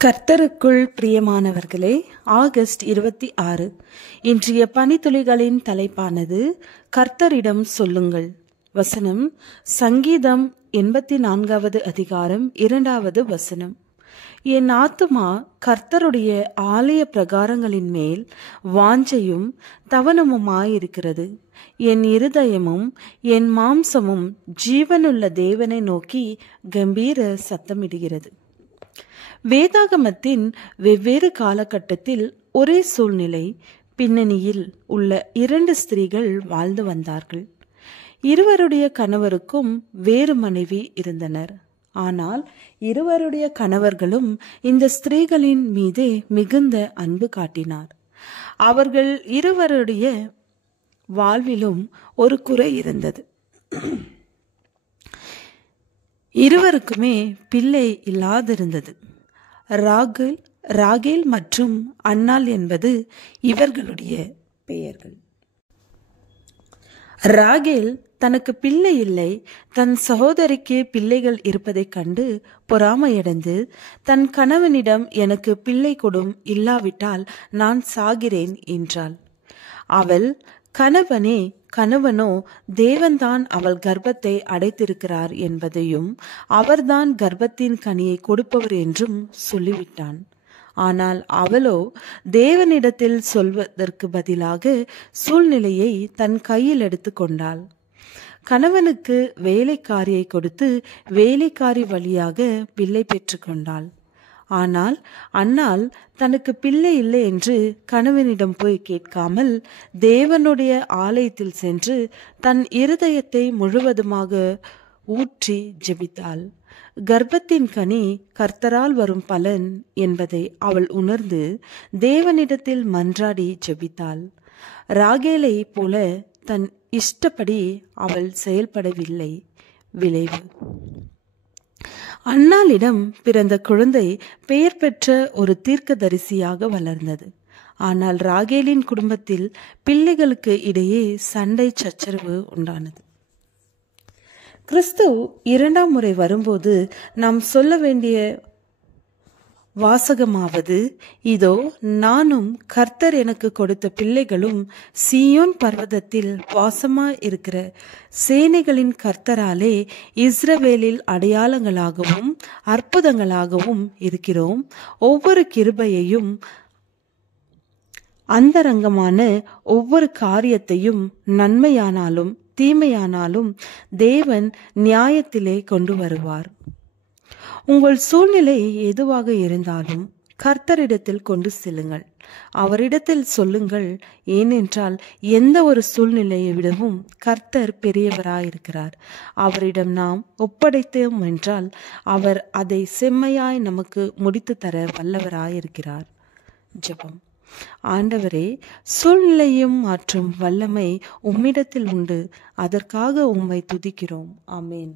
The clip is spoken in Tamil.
கர்த்தருக்குள் பிரியமானவர்களே, ஆகஸ்ட் 26 இன்றைய பனித்துளிகளின் தலைப்பானது கர்த்தரிடம் சொல்லுங்கள். வசனம் சங்கீதம் 84வது அதிகாரம் 2வது வசனம். என் ஆத்துமா கர்த்தருடைய ஆலய பிரகாரங்களின் மேல் வாஞ்சையும் தவனமுமாயிருக்கிறது. என் இருதயமும் என் மாம்சமும் ஜீவனுள்ள தேவனை நோக்கி கம்பீர சத்தமிடுகிறது. வேதாகமத்தின் வெவ்வேறு காலகட்டத்தில் ஒரே சூழ்நிலை பின்னணியில் உள்ள 2 ஸ்திரீகள் வாழ்ந்து வந்தார்கள். இருவருடைய கணவருக்கும் வேறு மனைவி இருந்தனர். ஆனால் இருவருடைய கணவர்களும் இந்த ஸ்திரீகளின் மீதே மிகுந்த அன்பு காட்டினார். அவர்கள் இருவருடைய வாழ்விலும் ஒரு குறை இருந்தது. இருவருக்குமே பிள்ளை இல்லாதிருந்தது. ராகேல் மற்றும் அன்னாள் என்பது இவர்களுடைய பெயர்கள். ராகேல் தனக்கு பிள்ளை இல்லை, தன் சகோதரிக்கு பிள்ளைகள் இருப்பதைக் கண்டு பொறாமையடைந்து தன் கணவனிடம் எனக்கு பிள்ளை கொடும், இல்லாவிட்டால் நான் சாகிறேன் என்றாள். அவள் கணவனோ தேவன்தான் அவள் கர்ப்பத்தை அடைத்திருக்கிறார் என்பதையும் அவர்தான் கர்ப்பத்தின் கனியை கொடுப்பவர் என்றும் சொல்லிவிட்டான். ஆனால் அவளோ தேவனிடத்தில் சொல்வதற்கு பதிலாக சூழ்நிலையை தன் கையில் எடுத்து கொண்டாள். கணவனுக்கு வேலைக்காரியை கொடுத்து வேலைக்காரி வழியாக பிள்ளை பெற்று கொண்டாள். ஆனால் அன்னாள் தனக்கு பிள்ளை இல்லை என்று கணவனிடம் போய் கேட்காமல் தேவனுடைய ஆலயத்தில் சென்று தன் இருதயத்தை முழுவதுமாக ஊற்றி ஜெபித்தாள். கர்ப்பத்தின் கனி கர்த்தரால் வரும் பலன் என்பதை அவள் உணர்ந்து தேவனிடத்தில் மன்றாடி ஜெபித்தாள். ராகேலை போல தன் இஷ்டப்படி அவள் செயல்படவில்லை. விளைவு அன்னாளிடம் பிறந்த குழந்தை பெயர் பெற்ற ஒரு தீர்க்கதரிசியாக வளர்ந்தது. ஆனால் ராகேலின் குடும்பத்தில் பிள்ளைகளுக்கு இடையே சண்டை சச்சரவு உண்டானது. கிறிஸ்து 2ஆம் முறை வரும்போது நாம் சொல்ல வேண்டிய வாசகமாவது, இதோ நானும் கர்த்தர் எனக்கு கொடுத்த பிள்ளைகளும் சீயோன் பர்வதத்தில் வாசமாயிருக்கிற சேனைகளின் கர்த்தராலே இஸ்ரவேலில் அடையாளங்களாகவும் அற்புதங்களாகவும் இருக்கிறோம். ஒவ்வொரு கிருபையையும் அந்தரங்கமான ஒவ்வொரு காரியத்தையும் நன்மையானாலும் தீமையானாலும் தேவன் நியாயத்திலே கொண்டு வருவார். உங்கள் சூழ்நிலை எதுவாக இருந்தாலும் கர்த்தரிடத்தில் கொண்டு செல்லுங்கள். அவரிடத்தில் சொல்லுங்கள். ஏனென்றால் எந்த ஒரு சூழ்நிலையை விடவும் கர்த்தர் பெரியவராயிருக்கிறார். அவரிடம் நாம் ஒப்படைத்தோம் என்றால் அவர் அதை செம்மையாய் நமக்கு முடித்து தர வல்லவராயிருக்கிறார். ஜெபம். ஆண்டவரே, சூழ்நிலையும் மாற்றும் வல்லமை உம்மிடத்தில் உண்டு. அதற்காக உம்மை துதிக்கிறோம். ஆமேன்.